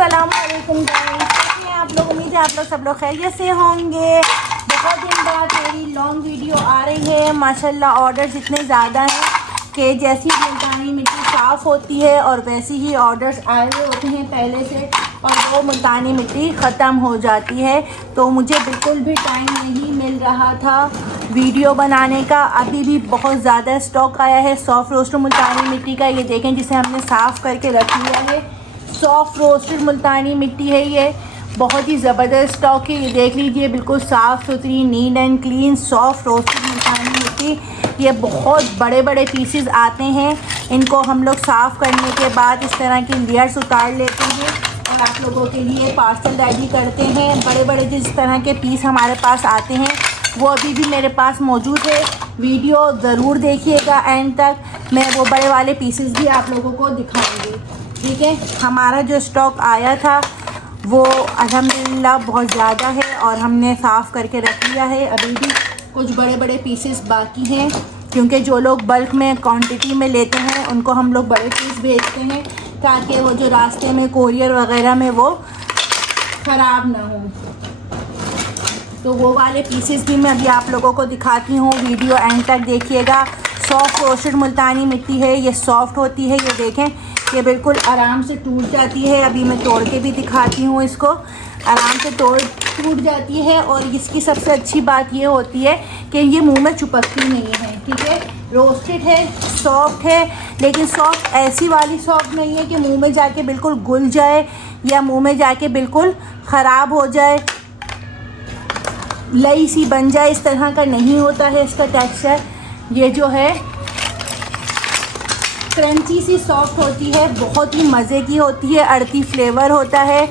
अस्सलामुअलैकुम गाइस, कैसे हैं आप लोग। उम्मीद है आप लोग सब लोग खैरियत से होंगे। बहुत दिन बाद मेरी लॉन्ग वीडियो आ रही है। माशाल्लाह ऑर्डर्स इतने ज़्यादा हैं कि जैसी मुल्तानी मिट्टी साफ़ होती है और वैसे ही ऑर्डर्स आए हुए होते हैं पहले से, और वो मुल्तानी मिट्टी ख़त्म हो जाती है। तो मुझे बिल्कुल भी टाइम नहीं मिल रहा था वीडियो बनाने का। अभी भी बहुत ज़्यादा स्टॉक आया है सॉफ्ट रोस्टेड मुल्तानी मिट्टी का। ये देखें, जिसे हमने साफ़ करके रख लिया है। सॉफ्ट रोस्टेड मुल्तानी मिट्टी है ये, बहुत ही ज़बरदस्त स्टॉक है। ये देख लीजिए, बिल्कुल साफ़ सुथरी neat and clean soft roasted मुल्तानी मिट्टी। ये बहुत बड़े बड़े पीसेस आते हैं। इनको हम लोग साफ़ करने के बाद इस तरह की लेयर्स उतार लेते हैं और आप लोगों के लिए पार्सल रेडी करते हैं। बड़े बड़े जिस तरह के पीस हमारे पास आते हैं वो अभी भी मेरे पास मौजूद है। वीडियो ज़रूर देखिएगा एंड तक, मैं वो बड़े वाले पीसेस भी आप लोगों को दिखाऊंगी। ठीक है, हमारा जो स्टॉक आया था वो अल्हम्दुलिल्लाह बहुत ज़्यादा है और हमने साफ़ करके रख लिया है। अभी भी कुछ बड़े बड़े पीसेस बाकी हैं, क्योंकि जो लोग बल्क में क्वांटिटी में लेते हैं उनको हम लोग बड़े पीस भेजते हैं ताकि वो जो रास्ते में कोरियर वगैरह में वो ख़राब ना हो। तो वो वाले पीसेस भी मैं अभी आप लोगों को दिखाती हूँ। वीडियो एंड तक देखिएगा। सॉफ्ट रोस्टेड मुल्तानी मिट्टी है, ये सॉफ्ट होती है। ये देखें, ये बिल्कुल आराम से टूट जाती है। अभी मैं तोड़ के भी दिखाती हूँ इसको। आराम से टूट जाती है और इसकी सबसे अच्छी बात ये होती है कि ये मुंह में चिपकती नहीं है। ठीक है, रोस्टेड है, सॉफ्ट है, लेकिन सॉफ्ट ऐसी वाली सॉफ्ट नहीं है कि मुंह में जाके बिल्कुल घुल जाए या मुंह में जाके बिल्कुल ख़राब हो जाए, लई सी बन जाए। इस तरह का नहीं होता है इसका टेक्सचर। ये जो है क्रंची सी सॉफ्ट होती है, बहुत ही मज़े की होती है, अर्थी फ्लेवर होता है।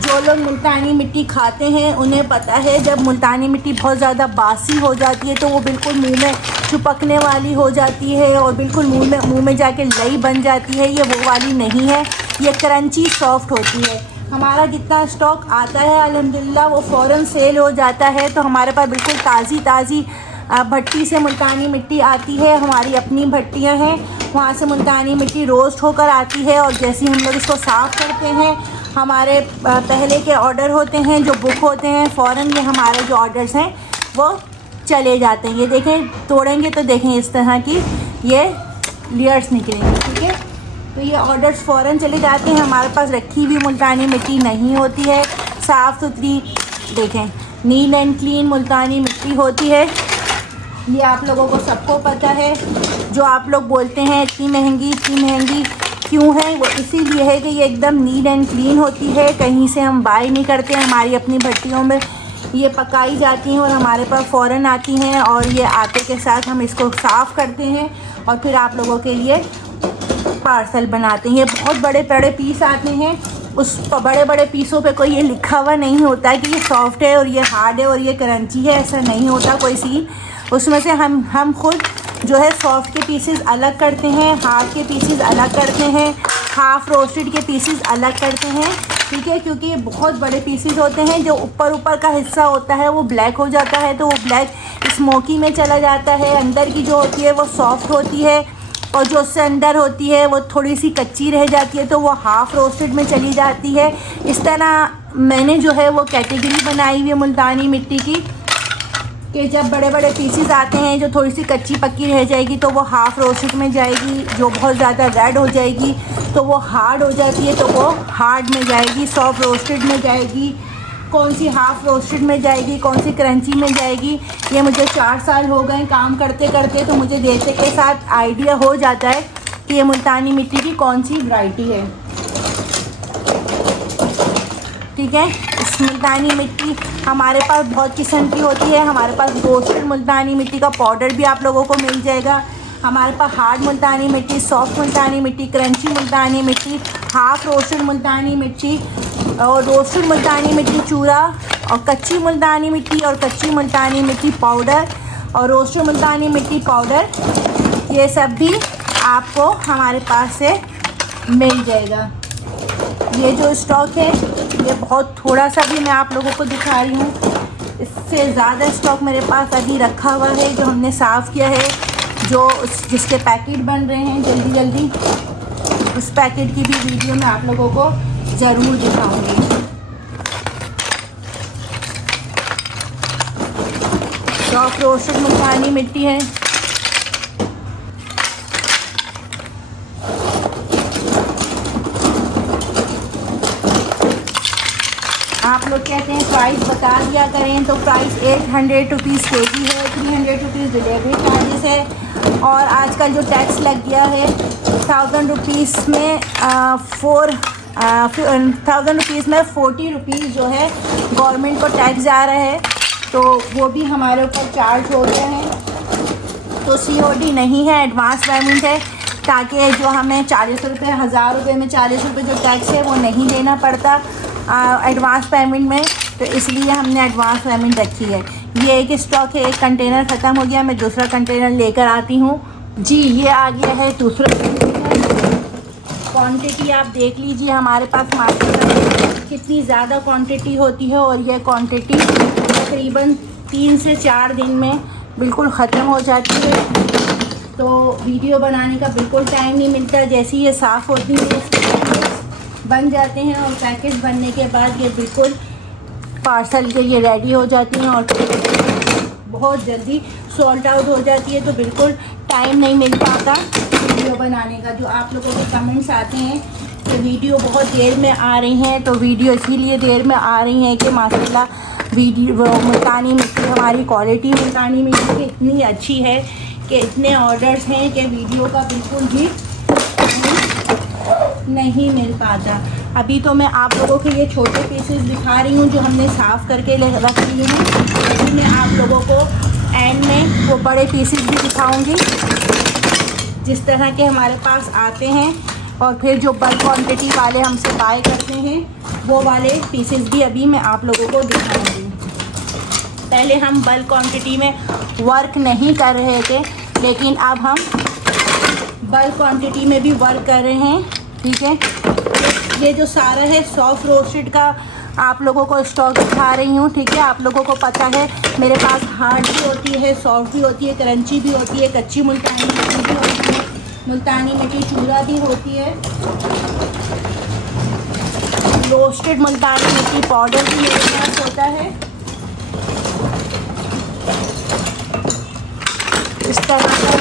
जो लोग मुल्तानी मिट्टी खाते हैं उन्हें पता है, जब मुल्तानी मिट्टी बहुत ज़्यादा बासी हो जाती है तो वो बिल्कुल मुंह में चिपकने वाली हो जाती है और बिल्कुल मुंह में जाके लई बन जाती है। ये वो वाली नहीं है, ये क्रंची सॉफ्ट होती है। हमारा जितना स्टॉक आता है अल्हम्दुलिल्लाह वो फ़ौरन सेल हो जाता है। तो हमारे पास बिल्कुल ताज़ी भट्टी से मुल्तानी मिट्टी आती है। हमारी अपनी भट्टियाँ हैं, वहाँ से मुल्तानी मिट्टी रोस्ट होकर आती है और जैसे ही हम लोग इसको साफ़ करते हैं, हमारे पहले के ऑर्डर होते हैं जो बुक होते हैं, फ़ौरन ये हमारे जो ऑर्डर्स हैं वो चले जाते हैं। ये देखें, तोड़ेंगे तो देखें इस तरह की ये लेयर्स निकलेंगे। ठीक है, तो ये ऑर्डर्स फ़ौरन चले जाते हैं। हमारे पास रखी हुई मुल्तानी मिट्टी नहीं होती है, साफ़ सुथरी देखें नीट एंड क्लीन मुल्तानी मिट्टी होती है। ये आप लोगों को सबको पता है। जो आप लोग बोलते हैं इतनी महंगी क्यों है, वो इसीलिए है कि ये एकदम नीट एंड क्लीन होती है। कहीं से हम बाय नहीं करते हैं, हमारी अपनी भट्टियों में ये पकाई जाती हैं और हमारे पास फ़ौरन आती हैं। और ये आटे के साथ हम इसको साफ़ करते हैं और फिर आप लोगों के लिए पार्सल बनाते हैं। ये बहुत बड़े बड़े पीस आते हैं, उस बड़े बड़े पीसों पे कोई ये लिखा हुआ नहीं होता है कि ये सॉफ्ट है और ये हार्ड है और ये क्रंची है, ऐसा नहीं होता कोई सीन। उसमें से हम खुद जो है सॉफ्ट के पीसेस अलग करते हैं, हार्ड के पीसेस अलग करते हैं, हाफ़ रोस्टेड के पीसेस अलग करते हैं। ठीक है, क्योंकि ये बहुत बड़े पीसेस होते हैं। जो ऊपर का हिस्सा होता है वो ब्लैक हो जाता है, तो वो ब्लैक स्मोकी में चला जाता है। अंदर की जो होती है वो सॉफ्ट होती है और जो उससे अंदर होती है वो थोड़ी सी कच्ची रह जाती है, तो वो हाफ़ रोस्टेड में चली जाती है। इस तरह मैंने जो है वो कैटेगरी बनाई हुई है मुल्तानी मिट्टी की कि जब बड़े बड़े पीसेस आते हैं जो थोड़ी सी कच्ची पक्की रह जाएगी तो वो हाफ़ रोस्टेड में जाएगी। जो बहुत ज़्यादा रेड हो जाएगी तो वो हार्ड हो जाती है, तो वो हार्ड में जाएगी। सॉफ्ट रोस्टेड में जाएगी, कौन सी हाफ़ रोस्टेड में जाएगी, कौन सी क्रंची में जाएगी। ये मुझे 4 साल हो गए काम करते करते, तो मुझे देते के साथ आइडिया हो जाता है कि ये मुल्तानी मिट्टी की कौन सी वैरायटी है। ठीक है, इस मुल्तानी मिट्टी हमारे पास बहुत किस्म की होती है। हमारे पास रोस्टेड मुल्तानी मिट्टी का पाउडर भी आप लोगों को मिल जाएगा। हमारे पास हार्ड मुल्तानी मिट्टी, सॉफ्ट मुल्तानी मिट्टी, क्रंची मुल्तानी मिट्टी, हाफ़ रोस्टेड मुल्तानी मिट्टी और रोस्टेड मुल्तानी मिट्टी चूरा और कच्ची मुल्तानी मिट्टी और कच्ची मुल्तानी मिट्टी पाउडर और रोस्टेड मुल्तानी मिट्टी पाउडर, ये सब भी आपको हमारे पास से मिल जाएगा। ये जो स्टॉक है ये बहुत थोड़ा सा भी मैं आप लोगों को दिखा रही हूँ, इससे ज़्यादा स्टॉक मेरे पास अभी रखा हुआ है जो हमने साफ़ किया है, जो जिसके पैकेट बन रहे हैं जल्दी उस पैकेट की भी वीडियो मैं आप लोगों को ज़रूर दिखाऊंगी। सॉफ्ट रोस्टेड मुल्तानी मिट्टी है। आप लोग कहते हैं प्राइस बता दिया करें, तो प्राइस 800 रुपीज़ के जी है, 300 रुपीज़ डिलीवरी चार्जेस है। और आजकल जो टैक्स लग गया है 1000 रुपीज़ में 1000 रुपीज़ में 40 रुपीज़ जो है गवर्नमेंट को टैक्स जा रहा है, तो वो भी हमारे ऊपर चार्ज हो गया है। तो COD नहीं है, एडवांस पेमेंट है, ताकि जो हमें 40 रुपये 1000 रुपये में 40 रुपये जो टैक्स है वो नहीं देना पड़ता एडवांस पेमेंट में। तो इसलिए हमने एडवांस पेमेंट रखी है। ये एक स्टॉक है, एक कंटेनर ख़त्म हो गया, मैं दूसरा कंटेनर लेकर आती हूँ जी। ये आ गया है दूसरा कंटेनर। क्वांटिटी आप देख लीजिए हमारे पास मार्केट में कितनी ज़्यादा क्वांटिटी होती है, और ये क्वांटिटी तकरीबन 3 से 4 दिन में बिल्कुल ख़त्म हो जाती है। तो वीडियो बनाने का बिल्कुल टाइम नहीं मिलता। जैसे ही ये साफ़ होती है बन जाते हैं, और पैकेज बनने के बाद ये बिल्कुल पार्सल के लिए रेडी हो जाती हैं, और बहुत जल्दी सोल्ड आउट हो जाती है। तो बिल्कुल टाइम नहीं मिल पाता वीडियो बनाने का। जो आप लोगों के कमेंट्स आते हैं कि वीडियो बहुत देर में आ रही हैं, तो वीडियो इसीलिए देर में आ रही हैं कि माशाल्लाह वीडियो मुल्तानी मिट्टी, हमारी क्वालिटी मुल्तानी मिट्टी की इतनी अच्छी है कि इतने ऑर्डर्स हैं कि वीडियो का बिल्कुल भी नहीं मिल पाता। अभी तो मैं आप लोगों के ये छोटे पीसेस दिखा रही हूँ जो हमने साफ़ करके रख लिए हैं। अभी मैं आप लोगों को एंड में वो बड़े पीसेस भी दिखाऊंगी जिस तरह के हमारे पास आते हैं, और फिर जो बल्क क्वांटिटी वाले हमसे बाय करते हैं वो वाले पीसेस भी अभी मैं आप लोगों को दिखाऊंगी। पहले हम बल्क क्वांटिटी में वर्क नहीं कर रहे थे, लेकिन अब हम बल्क क्वांटिटी में भी वर्क कर रहे हैं। ठीक है, ये जो सारा है सॉफ्ट रोस्टेड का आप लोगों को स्टॉक दिखा रही हूँ। ठीक है, आप लोगों को पता है मेरे पास हार्ड भी होती है, सॉफ्ट भी होती है, क्रंची भी होती है, कच्ची मुल्तानी मिट्टी भी होती है, मुल्तानी मिट्टी चूरा भी होती है, रोस्टेड मुल्तानी मिट्टी पाउडर भी मेरे पास होता है। इस तरह का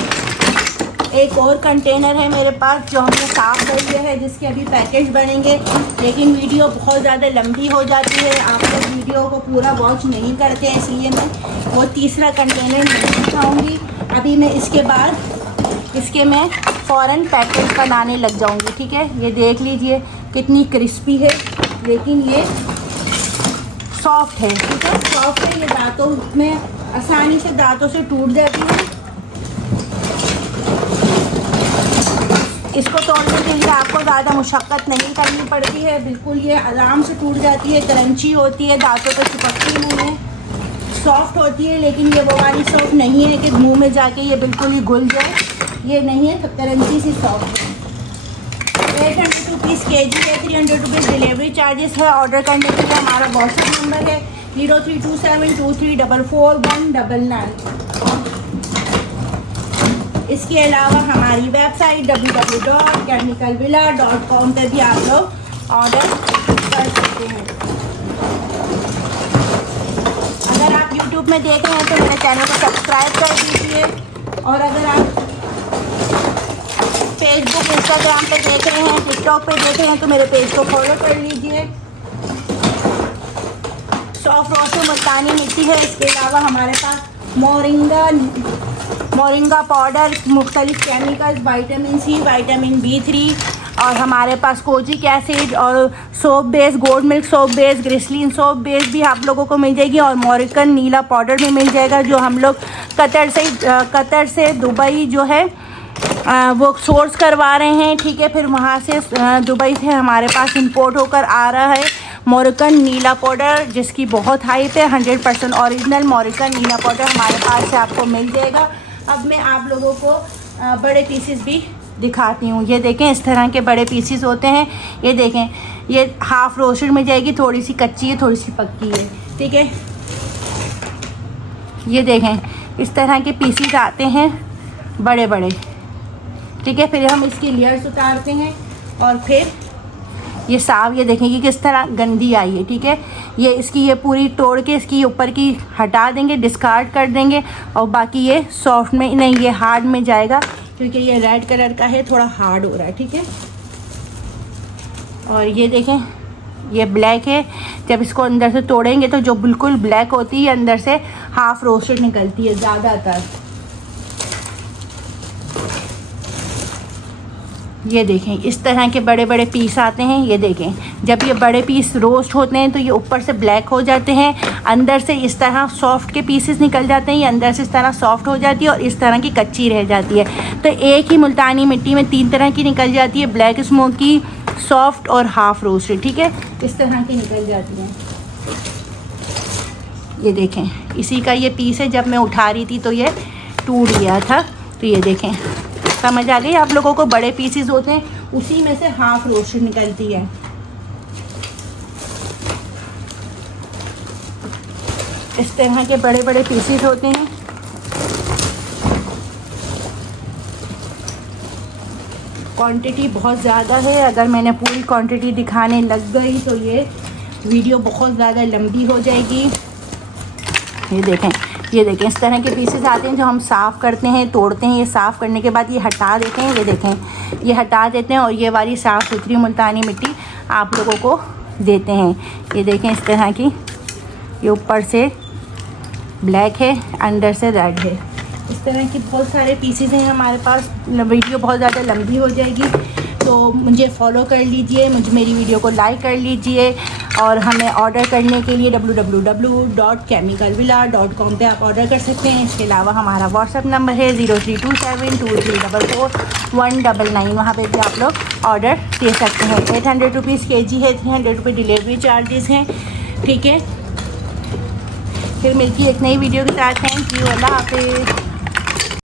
एक और कंटेनर है मेरे पास जो हमने साफ़ कर लिया है, जिसके अभी पैकेज बनेंगे, लेकिन वीडियो बहुत ज़्यादा लंबी हो जाती है, आप लोग वीडियो को पूरा वॉच नहीं करते हैं, इसलिए मैं वो तीसरा कंटेनर नहीं दिखाऊंगी। अभी मैं इसके बाद इसके मैं फ़ौरन पैकेज बनाने लग जाऊंगी। ठीक है, ये देख लीजिए कितनी क्रिस्पी है, लेकिन ये सॉफ्ट है। ठीक है, सॉफ्ट है, ये दांतों में आसानी से दांतों से टूट जाती है। इसको तोड़ने के लिए आपको ज़्यादा मुशक्क़त नहीं करनी पड़ती है, बिल्कुल ये आराम से टूट जाती है, क्रंची होती है, दांतों पर चिपकती नहीं है, सॉफ्ट होती है। लेकिन ये वो वाली सॉफ्ट नहीं है कि मुंह में जाके ये बिल्कुल ही घुल जाए, ये नहीं है, तो क्रंची सी सॉफ्ट है। 800 रुपीज़ के जी है, 300 रुपीज़ डिलीवरी चार्जेस है। ऑर्डर करने के लिए हमारा व्हाट्सएप नंबर है 032723441999। इसके अलावा हमारी वेबसाइट www.chemicalvilla.com पर भी आप लोग ऑर्डर कर सकते हैं। अगर आप YouTube में देख रहे हैं तो मेरे चैनल को सब्सक्राइब कर दीजिए, और अगर आप फेसबुक इंस्टाग्राम पे देख रहे हैं, टिकटॉक पे देख रहे हैं, तो मेरे पेज को फॉलो कर लीजिए। सॉफ्ट रोस्टेड मुल्तानी मिट्टी है। इसके अलावा हमारे पास मोरिंगा पाउडर, मुख्तलिफ chemicals, vitamin C, vitamin B3, और हमारे पास कोजिक एसिड और soap base, gold milk soap base, glycerin soap base भी आप लोगों को मिल जाएगी, और मोरिकन नीला पाउडर भी मिल जाएगा जो हम लोग कतर से दुबई जो है वो सोर्स करवा रहे हैं। ठीक है, फिर वहाँ से दुबई से हमारे पास इंपोर्ट होकर आ रहा है मोरिकन नीला पाउडर, जिसकी बहुत हाइप है। 100% ओरिजिनल मोरिकन नीला पाउडर हमारे पास से आपको मिल जाएगा। अब मैं आप लोगों को बड़े पीसेस भी दिखाती हूँ। ये देखें, इस तरह के बड़े पीसेस होते हैं। ये देखें, ये हाफ़ रोस्टेड में जाएगी, थोड़ी सी कच्ची है, थोड़ी सी पक्की है। ठीक है, ये देखें, इस तरह के पीसेस आते हैं बड़े बड़े। ठीक है, फिर हम इसकी लेयर्स उतारते हैं और फिर ये साफ, ये देखें कि किस तरह गंदी आई है, ठीक है। ये इसकी ये पूरी तोड़ के इसकी ऊपर की हटा देंगे, डिस्कार्ड कर देंगे, और बाकी ये सॉफ्ट में नहीं, ये हार्ड में जाएगा, क्योंकि ये रेड कलर का है, थोड़ा हार्ड हो रहा है, ठीक है। और ये देखें ये ब्लैक है, जब इसको अंदर से तोड़ेंगे तो जो बिल्कुल ब्लैक होती है अंदर से हाफ रोस्टेड निकलती है ज़्यादातर। ये देखें इस तरह के बड़े बड़े पीस आते हैं। ये देखें जब ये बड़े पीस रोस्ट होते हैं तो ये ऊपर से ब्लैक हो जाते हैं, अंदर से इस तरह सॉफ्ट के पीसेस निकल जाते हैं, ये अंदर से इस तरह सॉफ्ट हो जाती है और इस तरह की कच्ची रह जाती है। तो एक ही मुल्तानी मिट्टी में 3 तरह की निकल जाती है, ब्लैक स्मोकी, सॉफ्ट और हाफ रोस्टेड, ठीक है, इस तरह की निकल जाती हैं। ये देखें इसी का ये पीस है, जब मैं उठा रही थी तो ये टूट गया था। तो ये देखें समझ आ गई आप लोगों को, बड़े पीसेस होते हैं उसी में से हाफ रोस्टेड निकलती है। इस तरह के बड़े बड़े पीसेस होते हैं। क्वांटिटी बहुत ज़्यादा है, अगर मैंने पूरी क्वांटिटी दिखाने लग गई तो ये वीडियो बहुत ज़्यादा लंबी हो जाएगी। ये देखें इस तरह के पीसेस आते हैं जो हम साफ़ करते हैं, तोड़ते हैं, ये साफ़ करने के बाद ये हटा देते हैं। ये देखें ये हटा देते हैं और ये वाली साफ़ सुथरी मुल्तानी मिट्टी आप लोगों को देते हैं। ये देखें इस तरह की, ये ऊपर से ब्लैक है, अंदर से रेड है, इस तरह की बहुत सारे पीसेस हैं हमारे पास। वीडियो बहुत ज़्यादा लंबी हो जाएगी, तो मुझे फॉलो कर लीजिए, मेरी वीडियो को लाइक कर लीजिए, और हमें ऑर्डर करने के लिए www.chemicalvilla.com पे आप ऑर्डर कर सकते हैं। इसके अलावा हमारा व्हाट्सअप नंबर है 0327234419, वहाँ पे भी आप लोग ऑर्डर दे सकते हैं। 800 रुपीज़ kg है, 300 रुपये डिलीवरी चार्जेस हैं, ठीक है। फिर मिलती है एक नई वीडियो के साथ। थैंक यू, अल्लाह हाफिज़।